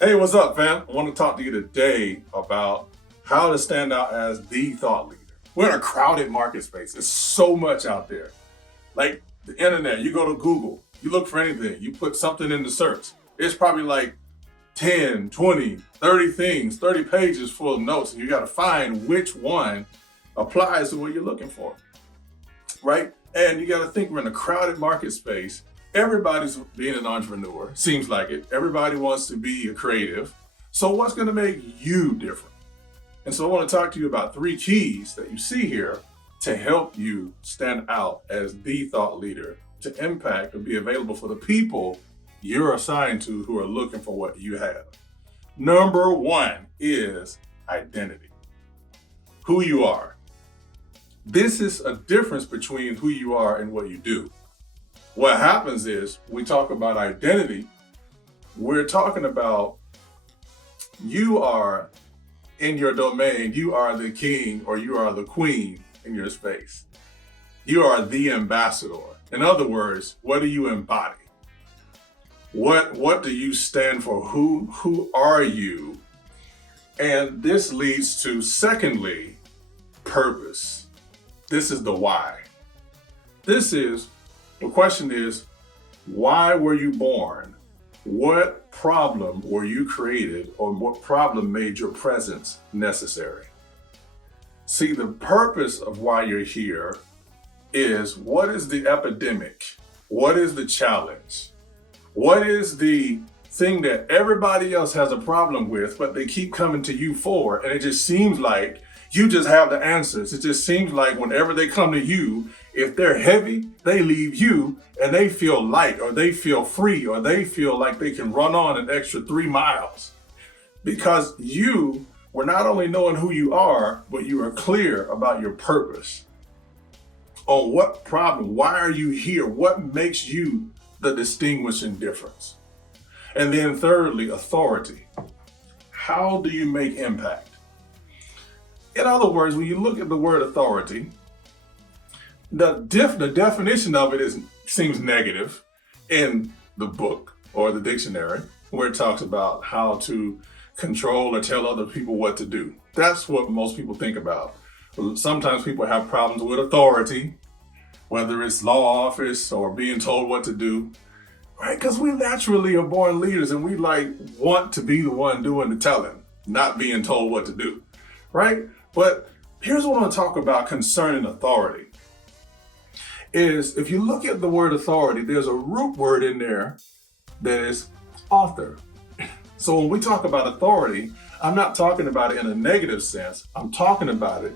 Hey, what's up, fam? I want to talk to you today about how to stand out as the thought leader. We're in a crowded market space. There's so much out there. Like the internet, you go to Google, you look for anything, you put something in the search. It's probably like 10, 20, 30 things, 30 pages full of notes, and you got to find which one applies to what you're looking for, right? And you got to think we're in a crowded market space. Everybody's being an entrepreneur, seems like it. Everybody wants to be a creative. So what's going to make you different? And so I want to talk to you about 3 keys that you see here to help you stand out as the thought leader to impact or be available for the people you're assigned to who are looking for what you have. Number 1 is identity. Who you are. This is a difference between who you are and what you do. What happens is we talk about identity, we're talking about you are in your domain, you are the king or you are the queen in your space. You are the ambassador. In other words, what do you embody? What do you stand for? Who are you? And this leads to, secondly, purpose. This is the why. The question is, why were you born? What problem were you created, or what problem made your presence necessary? See, the purpose of why you're here is, what is the epidemic? What is the challenge? What is the thing that everybody else has a problem with, but they keep coming to you for, and it just seems like you just have the answers. It just seems like whenever they come to you, if they're heavy, they leave you and they feel light, or they feel free, or they feel like they can run on an extra 3 miles. Because you were not only knowing who you are, but you are clear about your purpose. On what problem, why are you here? What makes you the distinguishing difference? And then thirdly, authority. How do you make impact? In other words, when you look at the word authority, the definition of it seems negative in the book or the dictionary, where it talks about how to control or tell other people what to do. That's what most people think about. Sometimes people have problems with authority, whether it's law office or being told what to do, right? Because we naturally are born leaders, and we want to be the one doing the telling, not being told what to do, right? But here's what I want to talk about concerning authority. Is if you look at the word authority, there's a root word in there that is author. So when we talk about authority, I'm not talking about it in a negative sense. I'm talking about it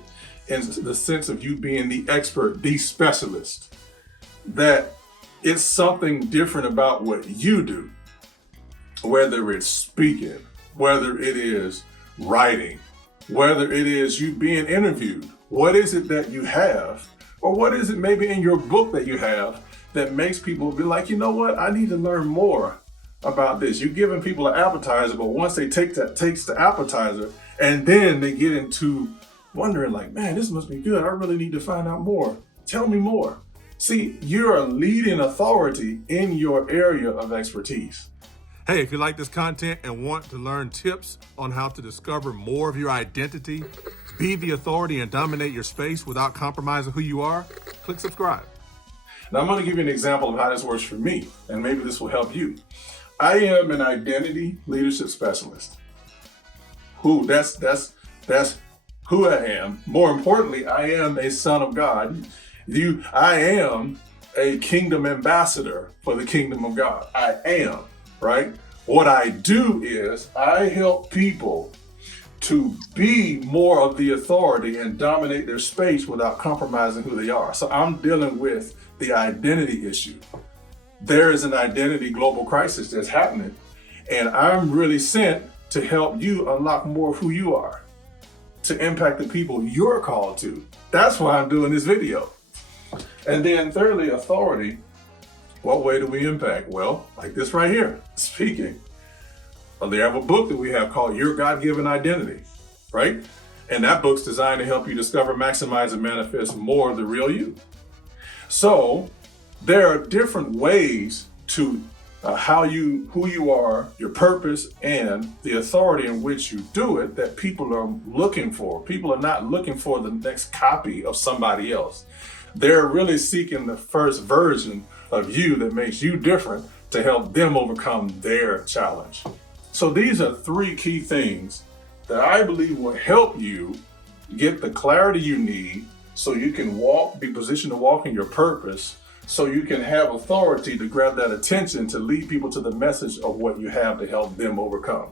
in the sense of you being the expert, the specialist, that it's something different about what you do, whether it's speaking, whether it is writing, whether it is you being interviewed. What is it that you have? Or what is it maybe in your book that you have that makes people be like, you know what, I need to learn more about this. You're giving people an appetizer, but once they taste the appetizer, and then they get into wondering like, man, this must be good. I really need to find out more. Tell me more. See, you're a leading authority in your area of expertise. Hey, if you like this content and want to learn tips on how to discover more of your identity, be the authority and dominate your space without compromising who you are, click subscribe. Now I'm going to give you an example of how this works for me, and maybe this will help you. I am an identity leadership specialist. That's who I am. More importantly, I am a son of God. I am a kingdom ambassador for the kingdom of God. I am, right? What I do is I help people to be more of the authority and dominate their space without compromising who they are. So I'm dealing with the identity issue. There is an identity global crisis that's happening, and I'm really sent to help you unlock more of who you are, to impact the people you're called to. That's why I'm doing this video. And then thirdly, authority. What way do we impact? Well, like this right here, speaking. They have a book that we have called Your God-Given Identity, right? And that book's designed to help you discover, maximize, and manifest more of the real you. So there are different ways to who you are, your purpose, and the authority in which you do it that people are looking for. People are not looking for the next copy of somebody else. They're really seeking the first version of you that makes you different to help them overcome their challenge. So these are three key things that I believe will help you get the clarity you need so you can be positioned to walk in your purpose, so you can have authority to grab that attention to lead people to the message of what you have to help them overcome.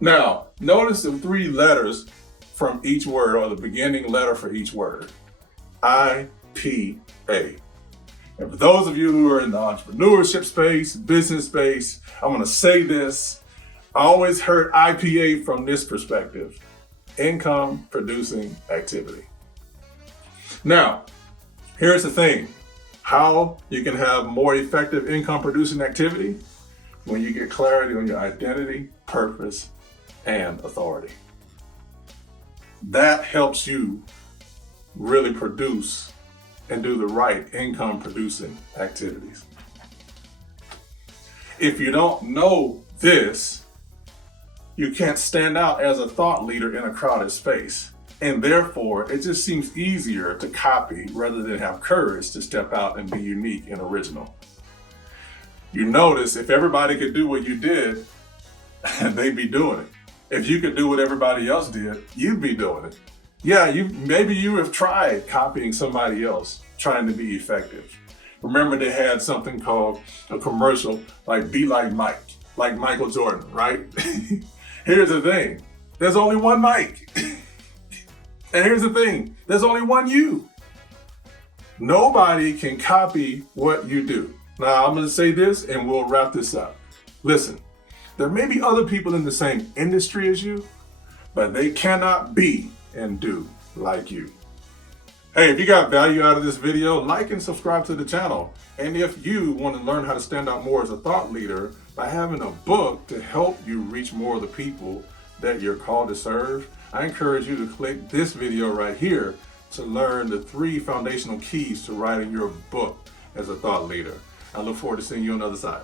Now, notice the three letters from each word, or the beginning letter for each word. IPA. And for those of you who are in the entrepreneurship space, business space, I'm going to say this. I always heard IPA from this perspective: income producing activity. Now, here's the thing. How you can have more effective income producing activity: when you get clarity on your identity, purpose, and authority. That helps you really produce and do the right income producing activities. If you don't know this, you can't stand out as a thought leader in a crowded space. And therefore, it just seems easier to copy rather than have courage to step out and be unique and original. You notice if everybody could do what you did, they'd be doing it. If you could do what everybody else did, you'd be doing it. Yeah, maybe you have tried copying somebody else, trying to be effective. Remember, they had something called a commercial, like "Be Like Mike," like Michael Jordan, right? Here's the thing. There's only one Mike. And here's the thing, there's only one you. Nobody can copy what you do. Now, I'm going to say this and we'll wrap this up. Listen, there may be other people in the same industry as you, but they cannot be and do like you. Hey, if you got value out of this video, like and subscribe to the channel. And if you want to learn how to stand out more as a thought leader by having a book to help you reach more of the people that you're called to serve, I encourage you to click this video right here to learn the 3 foundational keys to writing your book as a thought leader. I look forward to seeing you on the other side.